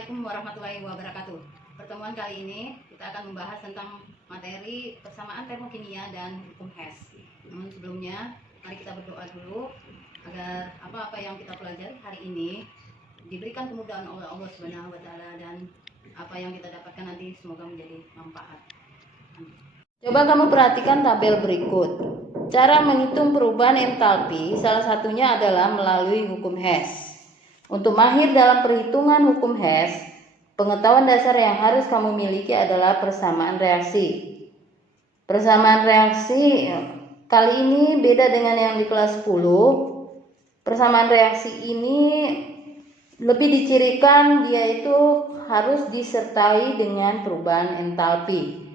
Assalamualaikum warahmatullahi wabarakatuh. Pertemuan kali ini kita akan membahas tentang materi persamaan termokimia dan hukum Hess. Namun sebelumnya, mari kita berdoa dulu agar apa-apa yang kita pelajari hari ini diberikan kemudahan oleh Allah Subhanahu wa taala dan apa yang kita dapatkan nanti semoga menjadi manfaat. Coba kamu perhatikan tabel berikut. Cara menghitung perubahan entalpi salah satunya adalah melalui hukum Hess. Untuk mahir dalam perhitungan hukum Hess, pengetahuan dasar yang harus kamu miliki adalah persamaan reaksi. Persamaan reaksi kali ini beda dengan yang di kelas 10. Persamaan reaksi ini lebih dicirikan dia itu harus disertai dengan perubahan entalpi.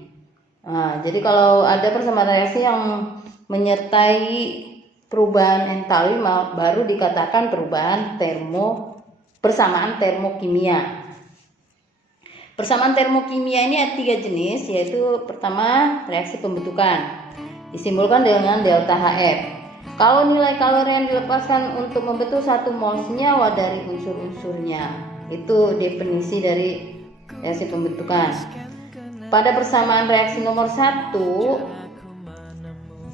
Nah, jadi kalau ada persamaan reaksi yang menyertai perubahan entalpi baru dikatakan persamaan termokimia. Persamaan termokimia ini ada 3 jenis, yaitu pertama reaksi pembentukan disimbolkan dengan delta Hf. Kalau nilai kalori yang dilepaskan untuk membentuk 1 mol senyawa dari unsur-unsurnya, itu definisi dari reaksi pembentukan. Pada persamaan reaksi nomor 1,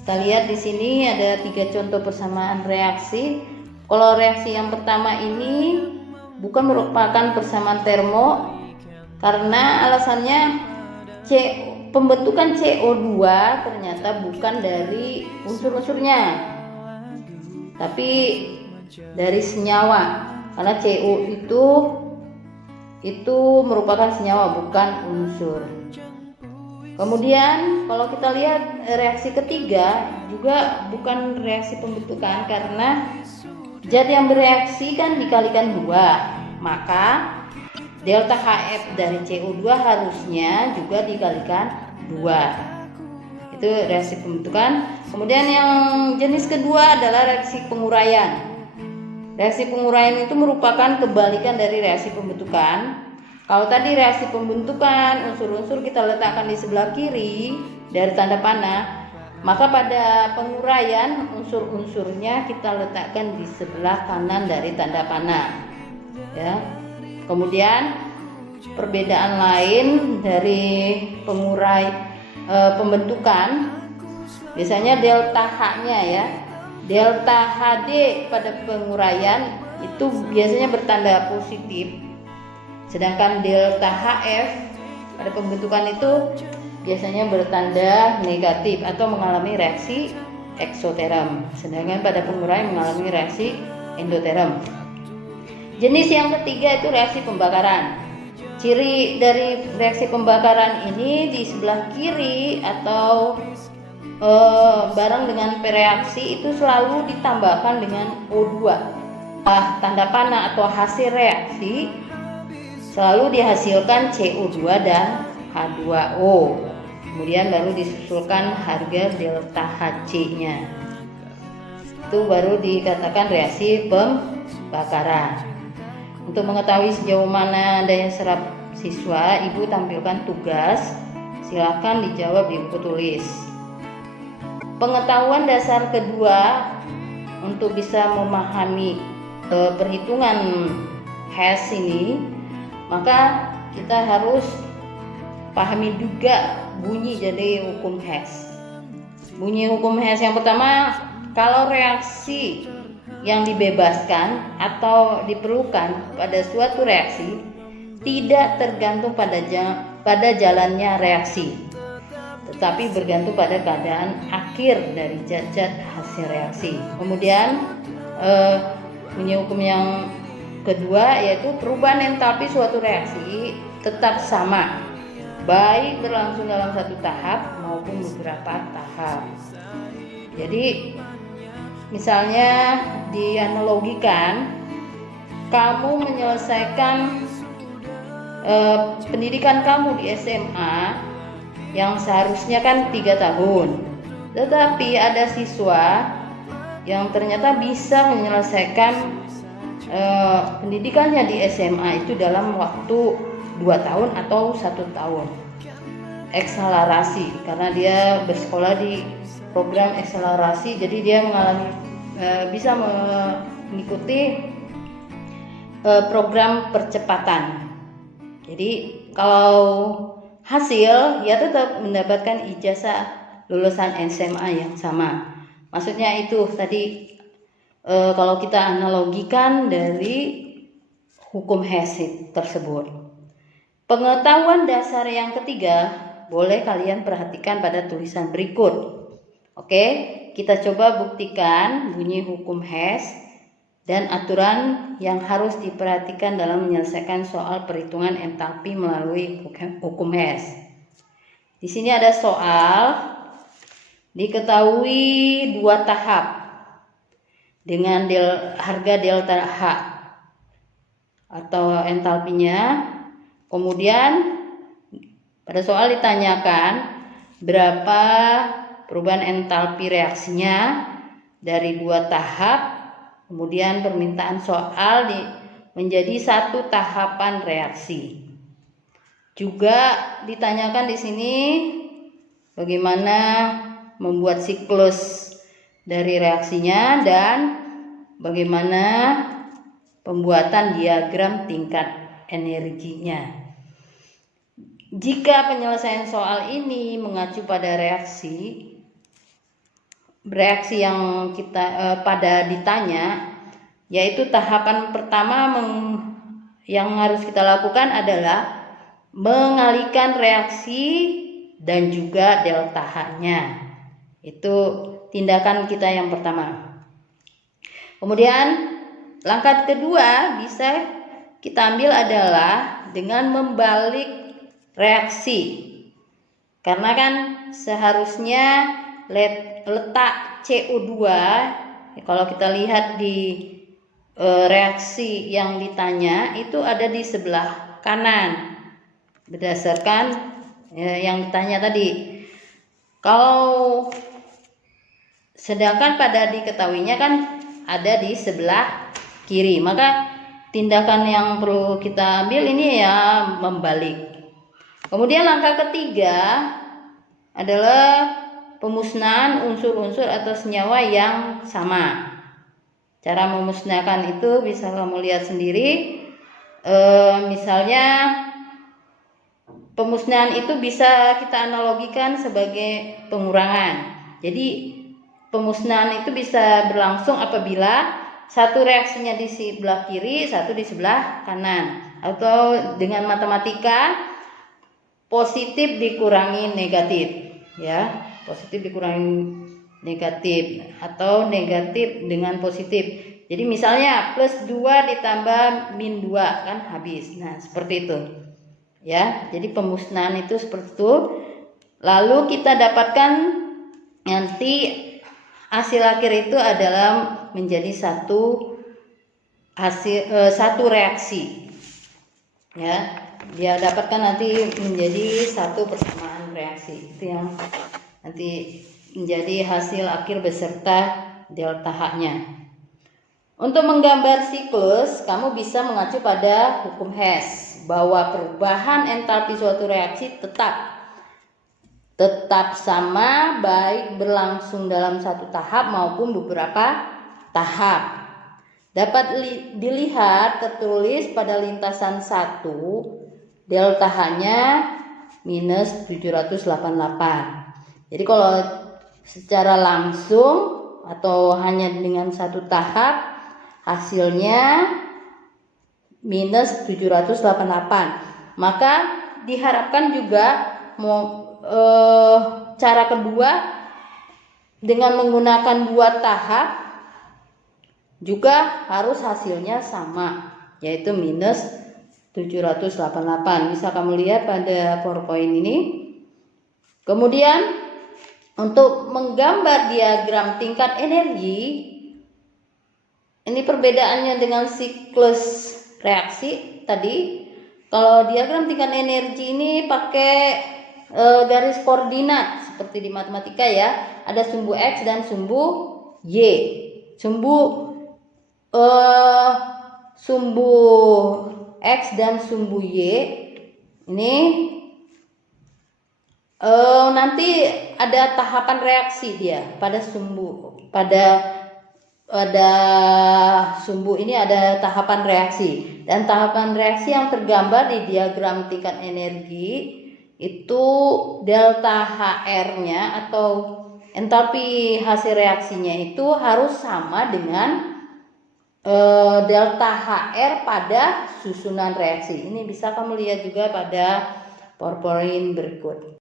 kita lihat di sini ada 3 contoh persamaan reaksi. Kalau reaksi yang pertama ini bukan merupakan persamaan termo karena alasannya pembentukan CO2 ternyata bukan dari unsur-unsurnya, tapi dari senyawa. Karena CO itu merupakan senyawa bukan unsur. Kemudian kalau kita lihat reaksi ketiga juga bukan reaksi pembentukan karena zat yang bereaksi kan dikalikan 2, maka delta Hf dari CO2 harusnya juga dikalikan 2. Itu reaksi pembentukan. Kemudian yang jenis kedua adalah reaksi penguraian. Reaksi penguraian itu merupakan kebalikan dari reaksi pembentukan. Kalau tadi reaksi pembentukan unsur-unsur kita letakkan di sebelah kiri dari tanda panah, maka pada penguraian unsur-unsurnya kita letakkan di sebelah kanan dari tanda panah. Ya. Kemudian perbedaan lain dari pembentukan, biasanya delta H-nya ya. Delta HD pada penguraian itu biasanya bertanda positif. Sedangkan delta HF pada pembentukan itu biasanya bertanda negatif atau mengalami reaksi eksoterm. Sedangkan pada penguraian mengalami reaksi endoterm. Jenis yang ketiga itu reaksi pembakaran. Ciri dari reaksi pembakaran ini di sebelah kiri atau bareng dengan pereaksi itu selalu ditambahkan dengan O2. Tanda panah atau hasil reaksi selalu dihasilkan CO2 dan H2O. Kemudian baru disusulkan harga delta Hc-nya. Itu baru dikatakan reaksi pembakaran. Untuk mengetahui sejauh mana daya serap siswa, Ibu tampilkan tugas. Silakan dijawab di buku tulis. Pengetahuan dasar kedua untuk bisa memahami perhitungan Hess ini, maka kita harus pahami juga bunyi dari hukum Hess. Bunyi hukum Hess yang pertama, kalau reaksi yang dibebaskan atau diperlukan pada suatu reaksi tidak tergantung pada jalannya reaksi, tetapi bergantung pada keadaan akhir dari zat-zat hasil reaksi. Kemudian bunyi hukum yang kedua yaitu perubahan entalpi suatu reaksi tetap sama, baik berlangsung dalam satu tahap maupun beberapa tahap. Jadi misalnya dianalogikan, kamu menyelesaikan pendidikan kamu di SMA yang seharusnya kan 3 tahun, tetapi ada siswa yang ternyata bisa menyelesaikan pendidikannya di SMA itu dalam waktu 2 tahun atau 1 tahun. Akselerasi, karena dia bersekolah di program akselerasi, jadi dia bisa mengikuti program percepatan. Jadi kalau hasil ya tetap mendapatkan ijazah lulusan SMA yang sama. Maksudnya itu tadi kalau kita analogikan dari hukum Hess tersebut. Pengetahuan dasar yang ketiga boleh kalian perhatikan pada tulisan berikut. Oke, kita coba buktikan bunyi hukum Hess dan aturan yang harus diperhatikan dalam menyelesaikan soal perhitungan entalpi melalui hukum Hess. Di sini ada soal, diketahui dua tahap dengan harga delta H atau entalpinya. Kemudian pada soal ditanyakan berapa perubahan entalpi reaksinya dari dua tahap. Kemudian permintaan soal menjadi satu tahapan reaksi. Juga ditanyakan di sini bagaimana membuat siklus dari reaksinya dan bagaimana pembuatan diagram tingkat energinya. Jika penyelesaian soal ini mengacu pada reaksi yang kita pada ditanya, yaitu tahapan pertama yang harus kita lakukan adalah mengalihkan reaksi dan juga delta H-nya. Itu tindakan kita yang pertama. Kemudian langkah kedua bisa kita ambil adalah dengan membalik reaksi. Karena kan seharusnya letak CO2 kalau kita lihat di reaksi yang ditanya itu ada di sebelah kanan berdasarkan yang ditanya tadi. Kalau sedangkan pada diketahuinya kan ada di sebelah kiri, maka tindakan yang perlu kita ambil ini ya membalik. Kemudian langkah ketiga adalah pemusnahan unsur-unsur atau senyawa yang sama. Cara memusnahkan itu bisa kamu lihat sendiri. Misalnya pemusnahan itu bisa kita analogikan sebagai pengurangan. Jadi pemusnahan itu bisa berlangsung apabila satu reaksinya di sebelah kiri, satu di sebelah kanan. Atau dengan matematika positif dikurangi negatif, ya, positif dikurangi negatif atau negatif dengan positif. Jadi misalnya plus 2 ditambah min 2 kan habis. Nah, seperti itu. Ya, jadi pemusnahan itu seperti itu. Lalu kita dapatkan nanti hasil akhir itu adalah menjadi satu reaksi. Ya, dia dapatkan nanti menjadi satu persamaan reaksi. Itu yang nanti menjadi hasil akhir beserta delta H-nya. Untuk menggambar siklus, kamu bisa mengacu pada hukum Hess bahwa perubahan entalpi suatu reaksi tetap sama baik berlangsung dalam satu tahap maupun beberapa tahap. Dapat dilihat tertulis pada lintasan 1 delta H-nya minus 788. Jadi kalau secara langsung atau hanya dengan satu tahap hasilnya minus 788. Maka diharapkan juga cara kedua dengan menggunakan dua tahap juga harus hasilnya sama, yaitu minus 788. Bisa kamu lihat pada PowerPoint ini. Kemudian untuk menggambar diagram tingkat energi, ini perbedaannya dengan siklus reaksi tadi. Kalau diagram tingkat energi ini pakai garis koordinat seperti di matematika ya. Ada sumbu X dan sumbu Y. Sumbu X dan sumbu Y ini nanti ada tahapan reaksi dia pada ada sumbu ini ada tahapan reaksi, dan tahapan reaksi yang tergambar di diagram tingkat energi itu delta HR-nya atau entalpi hasil reaksinya itu harus sama dengan delta HR pada susunan reaksi. Ini bisa kamu lihat juga pada PowerPoint berikut.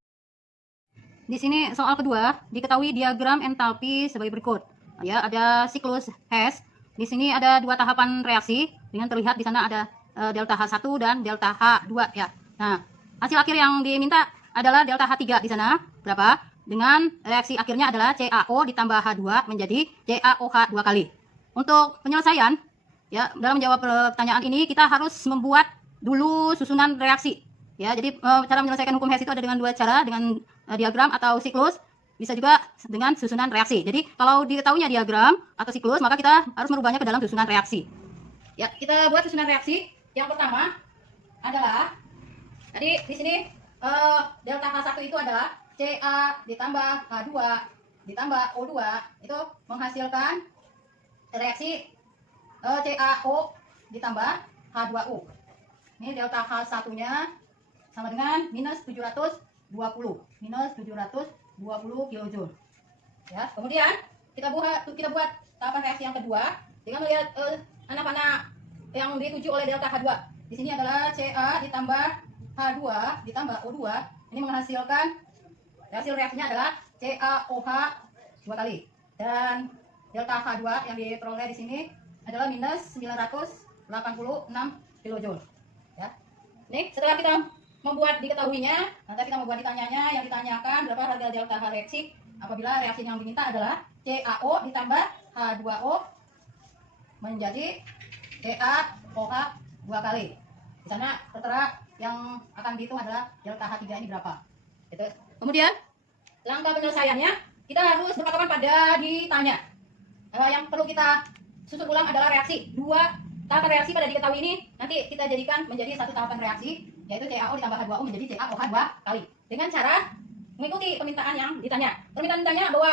Di sini soal kedua, diketahui diagram entalpi sebagai berikut. Ya, ada siklus Hess. Di sini ada dua tahapan reaksi dengan terlihat di sana ada delta H1 dan delta H2 ya. Nah, hasil akhir yang diminta adalah delta H3 di sana berapa? Dengan reaksi akhirnya adalah CaO ditambah H2 menjadi CaOH 2 kali. Untuk penyelesaian ya, dalam menjawab pertanyaan ini kita harus membuat dulu susunan reaksi. Ya, jadi cara menyelesaikan hukum Hess itu ada dengan dua cara, dengan diagram atau siklus, bisa juga dengan susunan reaksi. Jadi kalau diketahuinya diagram atau siklus, maka kita harus merubahnya ke dalam susunan reaksi. Ya, kita buat susunan reaksi. Yang pertama adalah tadi di sini delta H1 itu adalah Ca ditambah H2 ditambah O2 itu menghasilkan reaksi CaO ditambah H2O. Ini delta H1-nya sama dengan minus 720 kJ. Ya, kemudian kita buat tahapan reaksi yang kedua dengan melihat anak-anak yang dituju oleh delta H2. Di sini adalah Ca ditambah H2 ditambah O2. Ini menghasilkan hasil reaksinya adalah CaOH 2 kali. Dan delta H2 yang diperoleh di sini adalah minus 986 kJ. Ya. Ini setelah kita membuat diketahuinya, nanti kita membuat ditanyanya, yang ditanyakan berapa harga delta H reaksi apabila reaksi yang diminta adalah CaO ditambah H2O menjadi CaOH 2 kali. Di sana tertera yang akan dihitung adalah delta H3 ini berapa. Gitu. Kemudian langkah penyelesaiannya kita harus berpatokan pada ditanya. Yang perlu kita susun ulang adalah reaksi. Dua tahapan reaksi pada diketahui ini nanti kita jadikan menjadi satu tahapan reaksi, yaitu CaO ditambah H2O menjadi CaOH 2 kali. Dengan cara mengikuti permintaan yang ditanya. Permintaan ditanya bahwa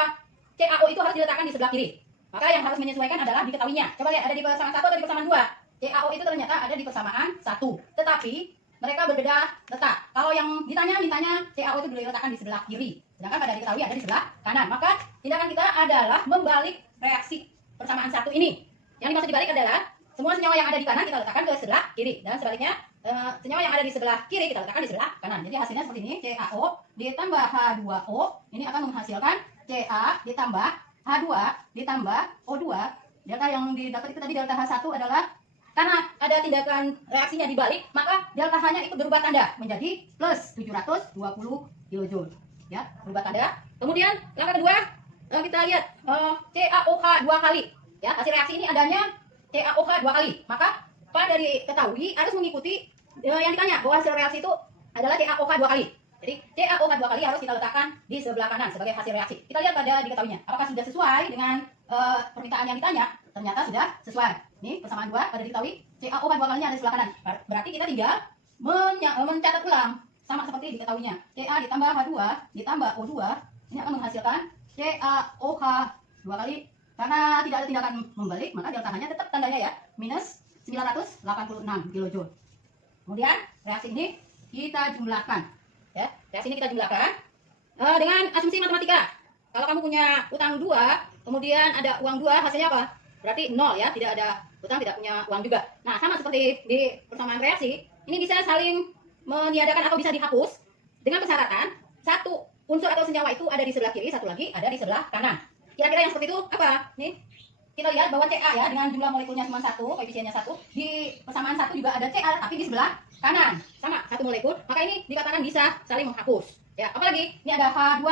CaO itu harus diletakkan di sebelah kiri. Maka yang harus menyesuaikan adalah diketahuinya. Coba lihat, ada di persamaan 1 atau di persamaan 2? CaO itu ternyata ada di persamaan 1. Tetapi mereka berbeda letak. Kalau yang mintanya CaO itu diletakkan di sebelah kiri, sedangkan pada diketahui ada di sebelah kanan. Maka tindakan kita adalah membalik reaksi persamaan 1 ini. Yang dimaksud dibalik adalah semua senyawa yang ada di kanan kita letakkan ke sebelah kiri, dan sebaliknya senyawa yang ada di sebelah kiri kita letakkan di sebelah kanan. Jadi hasilnya seperti ini, CaO ditambah H2O ini akan menghasilkan Ca ditambah H2 ditambah O2. Delta yang didapat itu tadi delta H1 adalah karena ada tindakan reaksinya dibalik, maka delta H-nya ikut berubah tanda menjadi plus 720 kJ. Ya, berubah tanda. Kemudian langkah kedua kita lihat CaOH 2 kali. Ya, hasil reaksi ini adanya CaOH 2 kali. Maka pada diketahui harus mengikuti yang ditanya bahwa hasil reaksi itu adalah CaOH 2 kali. Jadi CaOH 2 kali harus kita letakkan di sebelah kanan sebagai hasil reaksi. Kita lihat pada diketahuinya apakah sudah sesuai dengan permintaan yang ditanya. Ternyata sudah sesuai. Ini persamaan 2 pada diketahui CaOH 2 kalinya ada di sebelah kanan. Berarti kita tinggal mencatat ulang sama seperti diketahuinya. Ca ditambah H2 ditambah O2 ini akan menghasilkan CaOH 2 kali. Karena tidak ada tindakan membalik, maka delta H-nya tetap tandanya ya, minus 986 kJ. Kemudian reaksi ini kita jumlahkan. Ya, reaksi ini kita jumlahkan dengan asumsi matematika. Kalau kamu punya utang 2, kemudian ada uang 2, hasilnya apa? Berarti 0 ya, tidak ada utang, tidak punya uang juga. Nah, sama seperti di persamaan reaksi, ini bisa saling meniadakan atau bisa dihapus dengan persyaratan satu unsur atau senyawa itu ada di sebelah kiri, satu lagi ada di sebelah kanan. Kira-kira yang seperti itu apa? Nih, kita lihat bahwa Ca ya dengan jumlah molekulnya cuma 1, koefisiennya 1. Di persamaan 1 juga ada Ca, tapi di sebelah kanan. Sama, satu molekul. Maka ini dikatakan bisa saling menghapus. Ya, apalagi ini ada H2.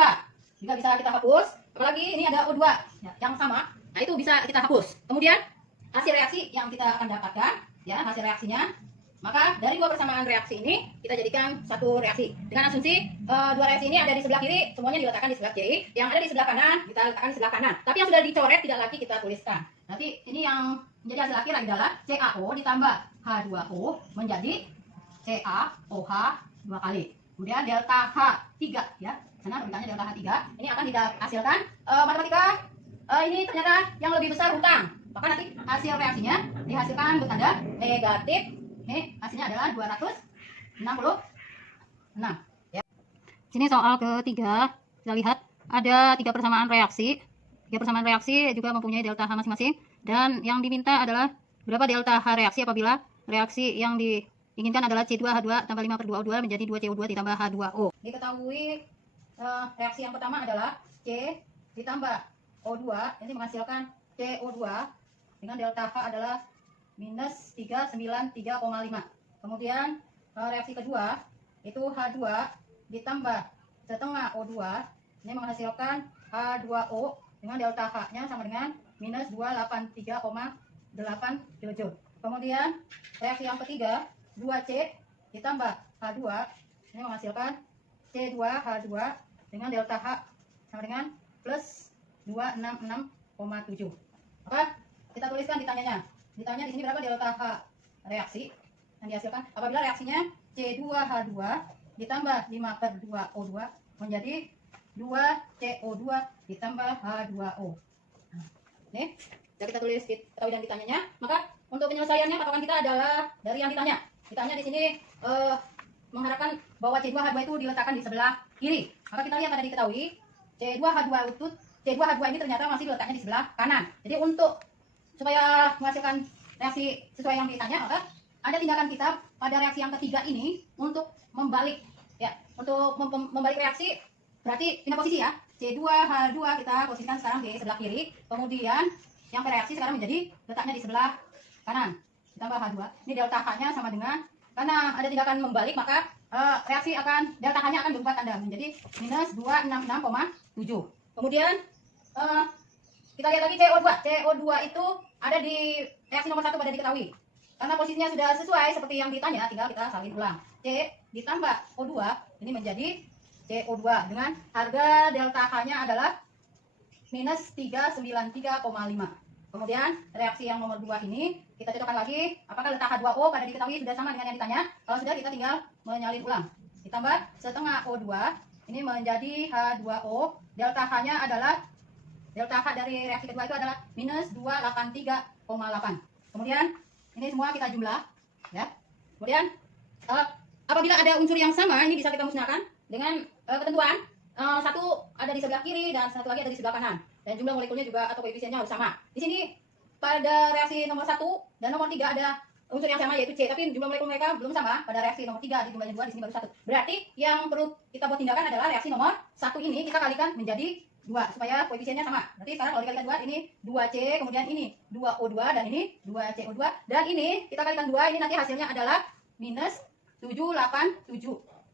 Juga bisa kita hapus. Apalagi ini ada O2 ya, yang sama. Nah, itu bisa kita hapus. Kemudian hasil reaksi yang kita akan dapatkan, ya, hasil reaksinya. Maka dari dua persamaan reaksi ini kita jadikan satu reaksi. Dengan asumsi dua reaksi ini ada di sebelah kiri, semuanya diletakkan di sebelah kiri. Yang ada di sebelah kanan kita letakkan di sebelah kanan. Tapi yang sudah dicoret tidak lagi kita tuliskan. Nanti ini yang menjadi hasil akhir adalah CaO ditambah H2O menjadi CaOH 2 kali. Kemudian delta H3 ya. Sana permintaannya delta H3. Ini akan dihasilkan matematika ini ternyata yang lebih besar hutang. Maka nanti hasil reaksinya dihasilkan bertanda negatif. Ini hasilnya adalah 266. Ya. Sini soal ketiga, kita lihat ada 3 persamaan reaksi. 3 persamaan reaksi juga mempunyai delta H masing-masing. Dan yang diminta adalah berapa delta H reaksi apabila reaksi yang diinginkan adalah C2H2 tambah 5/2O2 menjadi 2CO2 ditambah H2O. Diketahui reaksi yang pertama adalah C ditambah O2 ini menghasilkan CO2 dengan delta H adalah minus 393,5. Kemudian reaksi kedua itu H2 ditambah setengah O2 ini menghasilkan H2O dengan delta H-nya sama dengan minus 283,8 kJ. Kemudian reaksi yang ketiga 2C ditambah H2 ini menghasilkan C2H2 dengan delta H sama dengan plus 266,7. Maka kita tuliskan ditanyanya. Ditanya di sini berapa delta H reaksi yang dihasilkan apabila reaksinya C2H2 ditambah 5/2O2 menjadi 2CO2 ditambah H2O. Nih, sudah kita tulis ketahui dan ditanyanya. Maka untuk penyelesaiannya patokan kita adalah dari yang ditanya. Ditanya di sini mengharapkan bahwa C2H2 itu diletakkan di sebelah kiri. Maka kita lihat ada diketahui C2H2 ini ternyata masih letaknya di sebelah kanan. Jadi untuk supaya menghasilkan reaksi sesuai yang ditanya, maka ada tindakan kita pada reaksi yang ketiga ini untuk membalik ya. Untuk membalik reaksi berarti pindah posisi ya. C2H2 kita posisikan sekarang di sebelah kiri. Kemudian yang bereaksi sekarang menjadi letaknya di sebelah kanan. Ditambah H2. Ini delta H-nya sama dengan, karena ada tindakan membalik maka reaksi akan delta H-nya akan berubah tanda menjadi minus 266,7. Kemudian kita lihat lagi CO2. CO2 itu ada di reaksi nomor 1 pada diketahui. Karena posisinya sudah sesuai seperti yang ditanya, tinggal kita salin ulang. C ditambah O2 ini menjadi CO2 dengan harga delta H-nya adalah minus 393,5. Kemudian reaksi yang nomor 2 ini kita cocokkan lagi apakah letak H2O pada diketahui sudah sama dengan yang ditanya. Kalau sudah kita tinggal menyalin ulang. Ditambah setengah O2 ini menjadi H2O. Delta H-nya adalah delta H dari reaksi kedua itu adalah minus 283,8. Kemudian ini semua kita jumlah ya. Kemudian apabila ada unsur yang sama ini bisa kita musnahkan dengan ketentuan satu ada di sebelah kiri dan satu lagi ada di sebelah kanan, dan jumlah molekulnya juga atau koefisiennya harus sama. Di sini pada reaksi nomor 1 dan nomor 3 ada unsur yang sama yaitu C, tapi jumlah molekul mereka belum sama. Pada reaksi nomor 3 di jumlahnya 2, di sini baru 1. Berarti yang perlu kita buat tindakan adalah reaksi nomor 1 ini kita kalikan menjadi 2 supaya koefisiennya sama. Berarti sekarang kalau dikalikan 2 ini 2C, kemudian ini 2O2 dan ini 2CO2 dan ini kita kalikan 2, ini nanti hasilnya adalah minus 787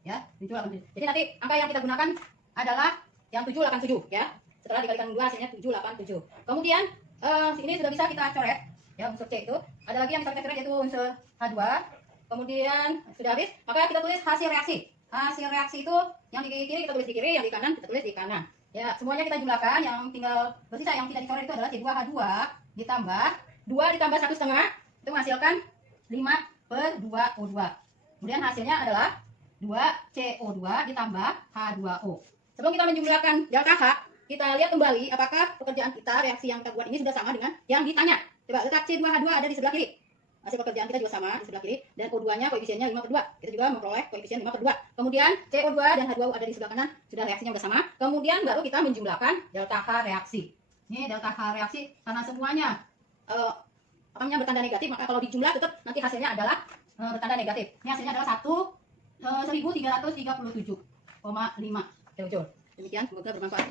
ya, 787. Jadi nanti angka yang kita gunakan adalah yang 787 ya. Setelah dikalikan 2 hasilnya 787. Kemudian ini sudah bisa kita coret ya unsur C itu. Ada lagi yang bisa kita coret yaitu unsur H2. Kemudian sudah habis, maka kita tulis hasil reaksi. Hasil reaksi itu yang di kiri kita tulis di kiri, yang di kanan kita tulis di kanan. Ya, semuanya kita jumlahkan, yang tinggal bersisa yang tidak dicoret itu adalah C2H2 ditambah 2 ditambah 1,5 itu menghasilkan 5/2O2. Kemudian hasilnya adalah 2CO2 ditambah H2O. Sebelum kita menjumlahkan delta H, kita lihat kembali apakah pekerjaan kita, reaksi yang kita buat ini sudah sama dengan yang ditanya. Coba letak C2H2 ada di sebelah kiri. Hasil pekerjaan kita juga sama di sebelah kiri, dan O2-nya koefisiennya 5/2. Kita juga memperoleh koefisien 5/2. Kemudian CO2 dan H2O ada di sebelah kanan, sudah reaksinya sudah sama. Kemudian baru kita menjumlahkan delta H reaksi. Ini delta H reaksi karena semuanya bertanda negatif, maka kalau dijumlah tetap nanti hasilnya adalah bertanda negatif. Ini hasilnya adalah 1337,5 kJ. Demikian, semoga bermanfaat.